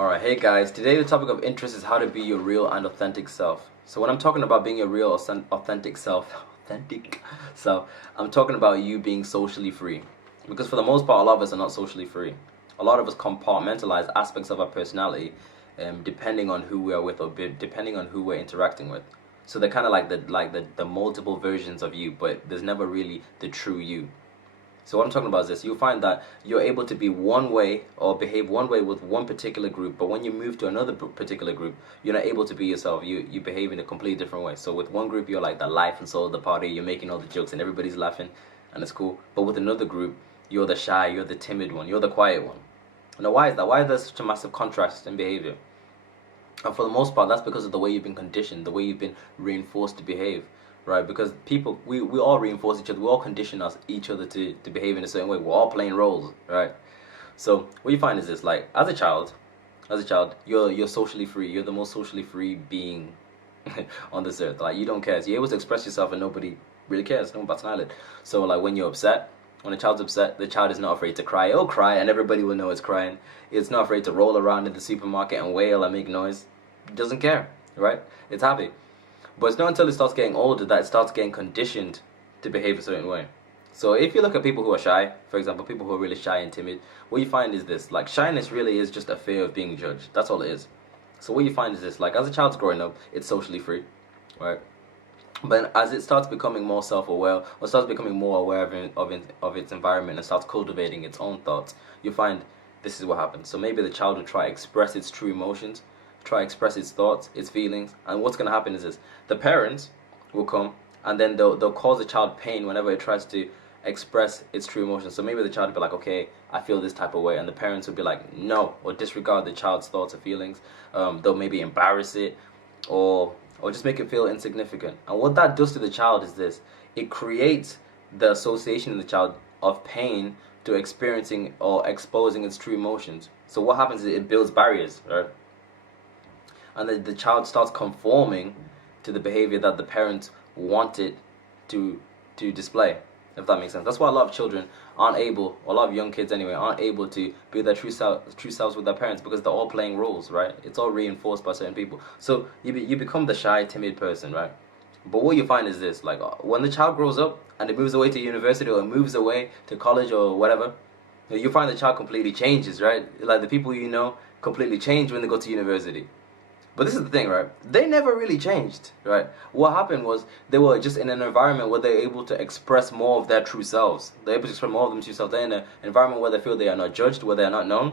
Alright, hey guys, today the topic of interest is how to be your real and authentic self. So when I'm talking about being your real authentic self, I'm talking about you being socially free. Because for the most part, a lot of us are not socially free. A lot of us compartmentalize aspects of our personality depending on who we are with or depending on who we're interacting with. So they're kind of like the multiple versions of you, but there's never really the true you. So what I'm talking about is this: you'll find that you're able to be one way or behave one way with one particular group, but when you move to another particular group, you're not able to be yourself. You behave in a completely different way. So with one group, you're like the life and soul of the party. You're making all the jokes and everybody's laughing, and it's cool. But with another group, you're the shy, you're the timid one, you're the quiet one. Now, why is that? Why is there such a massive contrast in behavior? And for the most part, that's because of the way you've been conditioned, the way you've been reinforced to behave. Right, because people, we all reinforce each other, we all condition each other to behave in a certain way. We're all playing roles, right? So what you find is this: like as a child, you're socially free. You're the most socially free being on this earth. Like you don't care. So you're able to express yourself, and nobody really cares. No one bats an eyelid. So like when you're upset, when a child's upset, the child is not afraid to cry. It'll cry, and everybody will know it's crying. It's not afraid to roll around in the supermarket and wail and make noise. It doesn't care, right? It's happy. But it's not until it starts getting older that it starts getting conditioned to behave a certain way. So if you look at people who are shy, for example, people who are really shy and timid, what you find is this: like shyness really is just a fear of being judged. That's all it is. So what you find is this: like as a child's growing up, it's socially free, right? But as it starts becoming more self-aware, or starts becoming more aware of its environment and starts cultivating its own thoughts, you find this is what happens. So maybe the child will try to express its true emotions, try to express its thoughts, its feelings, and what's going to happen is this: the parents will come and then they'll cause the child pain whenever it tries to express its true emotions. So maybe the child will be like, okay, I feel this type of way, and the parents will be like, no, or disregard the child's thoughts or feelings. They'll maybe embarrass it or just make it feel insignificant. And what that does to the child is this: it creates the association in the child of pain to experiencing or exposing its true emotions. So what happens is it builds barriers, right? And the child starts conforming to the behavior that the parents want it to display, if that makes sense. That's why a lot of children aren't able, or a lot of young kids anyway, aren't able to be their true selves with their parents, because they're all playing roles, right? It's all reinforced by certain people. So you become the shy, timid person, right? But what you find is this: like when the child grows up and it moves away to university or moves away to college or whatever, you find the child completely changes, right? Like the people you know completely change when they go to university. But this is the thing, right? They never really changed, right? What happened was they were just in an environment where they're able to express more of their true selves. They're able to express more of them true selves. They're in an environment where they feel they are not judged, where they are not known.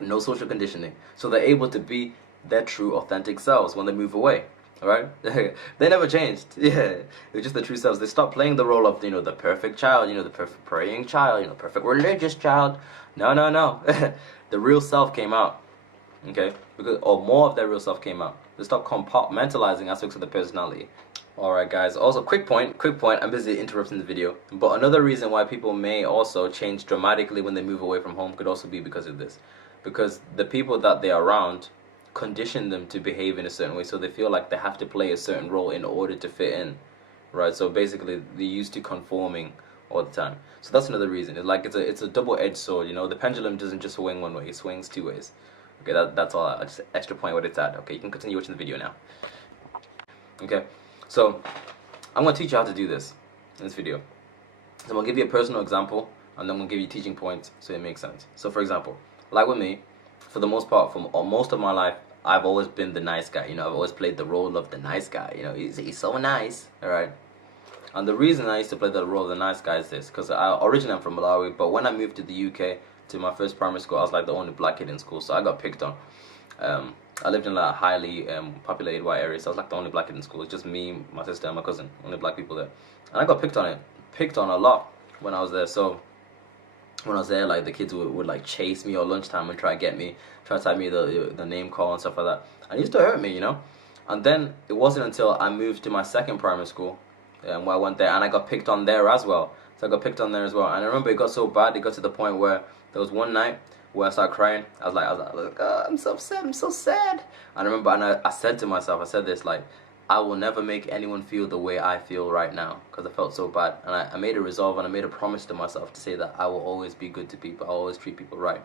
No social conditioning. So they're able to be their true, authentic selves when they move away, alright? They never changed. Yeah, they're just the true selves. They stopped playing the role of, the perfect child, the perfect praying child, perfect religious child. No. The real self came out. Okay, or more of their real self came out. They stopped compartmentalizing aspects of the personality. Alright guys, also quick point, I'm busy interrupting the video, but another reason why people may also change dramatically when they move away from home could also be because of this. Because the people that they're around condition them to behave in a certain way, so they feel like they have to play a certain role in order to fit in, right? So basically they're used to conforming all the time. So that's another reason. It's a double-edged sword, the pendulum doesn't just swing one way, it swings two ways. Okay, that's all. Just extra point what it's at. Okay, you can continue watching the video now. Okay, so I'm going to teach you how to do this in this video. So I'm going to give you a personal example, and then I'm going to give you teaching points so it makes sense. So for example, like with me, for the most part, for most of my life, I've always been the nice guy. I've always played the role of the nice guy. He's so nice, alright? And the reason I used to play the role of the nice guy is this, because originally I'm from Malawi, but when I moved to the UK, to my first primary school, I was like the only black kid in school, so I got picked on. I lived in like a highly populated white area, so I was like the only black kid in school. It's just me, my sister, and my cousin, only black people there. And I got picked on a lot when I was there. So when I was there, like the kids would like chase me at lunchtime and try to get me, try to type me the name call and stuff like that. And it used to hurt me, And then it wasn't until I moved to my second primary school where I went there, and I got picked on there as well. So I got picked on there as well. And I remember it got so bad, it got to the point where there was one night where I started crying. I was like, oh, I'm so upset, I'm so sad. And I remember, and I said to myself, I said this, like, I will never make anyone feel the way I feel right now, because I felt so bad. And I made a resolve and I made a promise to myself to say that I will always be good to people, I'll always treat people right.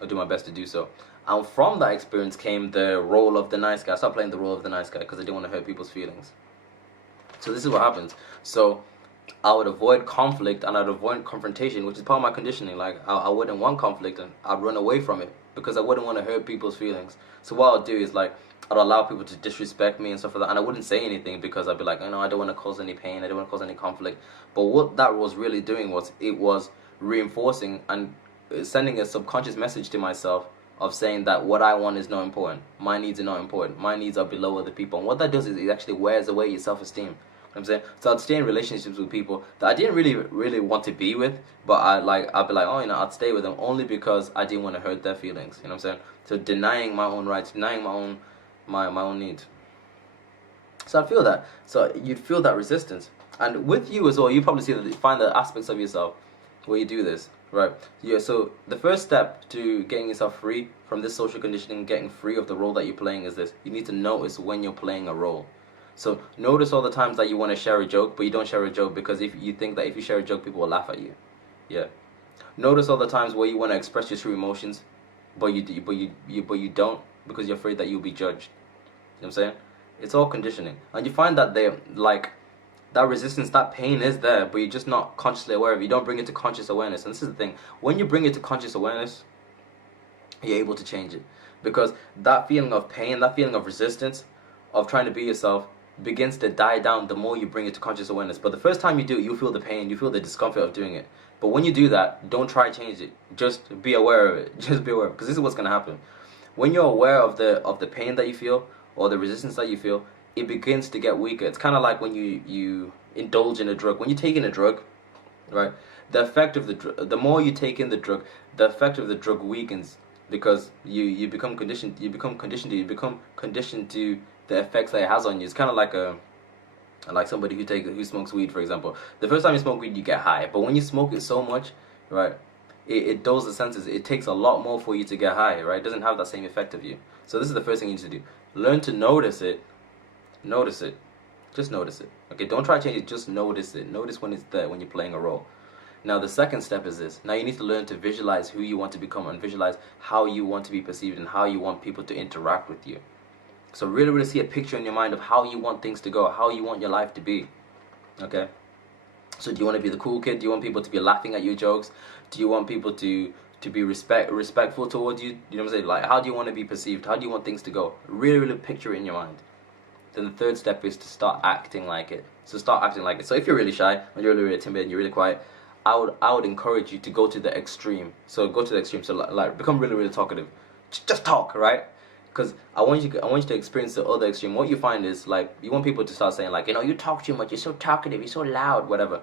or do my best to do so. And from that experience came the role of the nice guy. I stopped playing the role of the nice guy because I didn't want to hurt people's feelings. So this is what happens. So I would avoid conflict and I'd avoid confrontation, which is part of my conditioning. Like I wouldn't want conflict and I'd run away from it because I wouldn't want to hurt people's feelings. So what I'd do is like I'd allow people to disrespect me and stuff like that, and I wouldn't say anything because I'd be like, I don't want to cause any pain, I don't want to cause any conflict. But what that was really doing was it was reinforcing and sending a subconscious message to myself of saying that what I want is not important. My needs are not important. My needs are below other people. And what that does is it actually wears away your self-esteem. You know what I'm saying? So I'd stay in relationships with people that I didn't really want to be with, but I'd be like, I'd stay with them only because I didn't want to hurt their feelings. You know what I'm saying? So denying my own rights, denying my own needs. So I'd feel that. So you'd feel that resistance. And with you as well, you probably find the aspects of yourself where you do this. Right. Yeah, so the first step to getting yourself free from this social conditioning, getting free of the role that you're playing is this. You need to notice when you're playing a role. So notice all the times that you want to share a joke, but you don't share a joke because if you think that if you share a joke, people will laugh at you. Yeah. Notice all the times where you want to express your true emotions, but you don't because you're afraid that you'll be judged. You know what I'm saying? It's all conditioning. And you find that that resistance, that pain is there, but you're just not consciously aware of it. You don't bring it to conscious awareness. And this is the thing. When you bring it to conscious awareness, you're able to change it. Because that feeling of pain, that feeling of resistance, of trying to be yourself, begins to die down the more you bring it to conscious awareness. But the first time you do it, you feel the pain, you feel the discomfort of doing it. But when you do that, don't try to change it. Just be aware of it. Just be aware. Because this is what's going to happen. When you're aware of the pain that you feel, or the resistance that you feel, it begins to get weaker. It's kind of like when you indulge in a drug. When you're taking a drug, right, the effect of the more you take in the drug, the effect of the drug weakens because you become conditioned to the effects that it has on you. It's kind of like somebody who smokes weed, for example. The first time you smoke weed, you get high, but when you smoke it so much, right, it dulls the senses. It takes a lot more for you to get high, right? It doesn't have that same effect of you. So this is the first thing you need to do. Learn to notice it. Notice it. Just notice it. Okay, don't try to change it, just notice it. Notice when it's there, when you're playing a role. Now the second step is this. Now you need to learn to visualize who you want to become and visualize how you want to be perceived and how you want people to interact with you. So really see a picture in your mind of how you want things to go, how you want your life to be. Okay? So do you want to be the cool kid? Do you want people to be laughing at your jokes? Do you want people to be respectful towards you? You know what I'm saying? Like, how do you want to be perceived? How do you want things to go? Really picture it in your mind. Then the third step is to start acting like it. So start acting like it. So if you're really shy, and you're really timid, and you're really quiet, I would encourage you to go to the extreme. So go to the extreme. So like become really talkative. Just talk, right? Because I want you to experience the other extreme. What you find is like you want people to start saying like, you talk too much. You're so talkative. You're so loud. Whatever.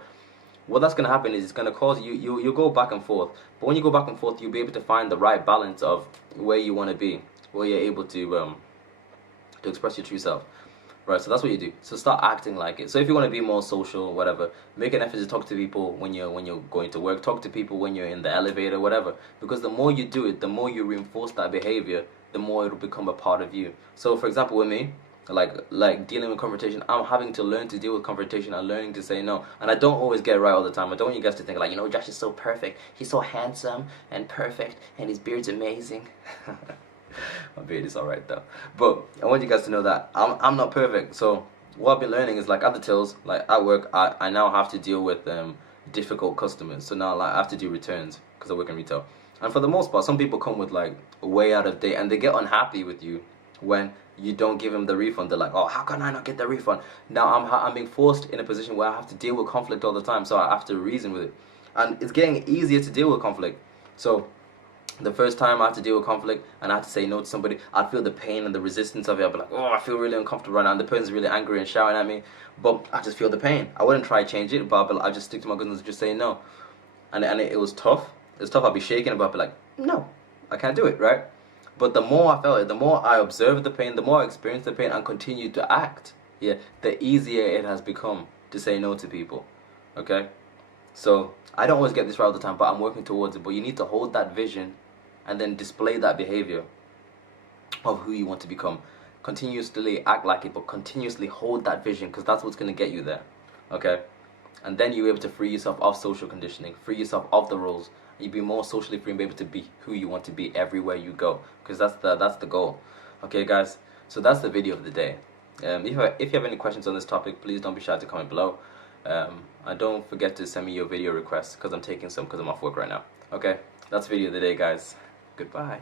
What that's gonna happen is it's gonna cause you go back and forth. But when you go back and forth, you'll be able to find the right balance of where you want to be, where you're able to express your true self. Right, so that's what you do. So start acting like it. So if you want to be more social, whatever, make an effort to talk to people when you're going to work. Talk to people when you're in the elevator, whatever. Because the more you do it, the more you reinforce that behavior, the more it'll become a part of you. So for example, with me, like dealing with confrontation, I'm having to learn to deal with confrontation and learning to say no. And I don't always get it right all the time. I don't want you guys to think like, Josh is so perfect. He's so handsome and perfect, and his beard's amazing. My beard is alright though. But I want you guys to know that I'm not perfect. So what I've been learning is like at the tills, like at work, I now have to deal with difficult customers. So now like I have to do returns because I work in retail. And for the most part, some people come with like way out of date and they get unhappy with you when you don't give them the refund. They're like, oh, how can I not get the refund? Now I'm being forced in a position where I have to deal with conflict all the time. So I have to reason with it. And it's getting easier to deal with conflict. So the first time I had to deal with conflict and I had to say no to somebody, I'd feel the pain and the resistance of it. I'd be like, oh, I feel really uncomfortable right now, and the person's really angry and shouting at me, but I just feel the pain. I wouldn't try to change it, but I'd just stick to my guns and just say no. And it was tough. It was tough. I'd be shaking, but I'd be like, no, I can't do it, right? But the more I felt it, the more I observed the pain, the more I experienced the pain and continued to act, the easier it has become to say no to people, okay? So I don't always get this right all the time, but I'm working towards it. But you need to hold that vision and then display that behavior of who you want to become. Continuously act like it, but continuously hold that vision, because that's what's going to get you there. Okay? and then you're able to free yourself of social conditioning, free yourself of the rules. You'd be more socially free and be able to be who you want to be everywhere you go, because that's the goal. Okay, guys. So that's the video of the day. If you have any questions on this topic, please don't be shy to comment below. And don't forget to send me your video requests, because I'm taking some because I'm off work right now. Okay, that's the video of the day, guys. Goodbye.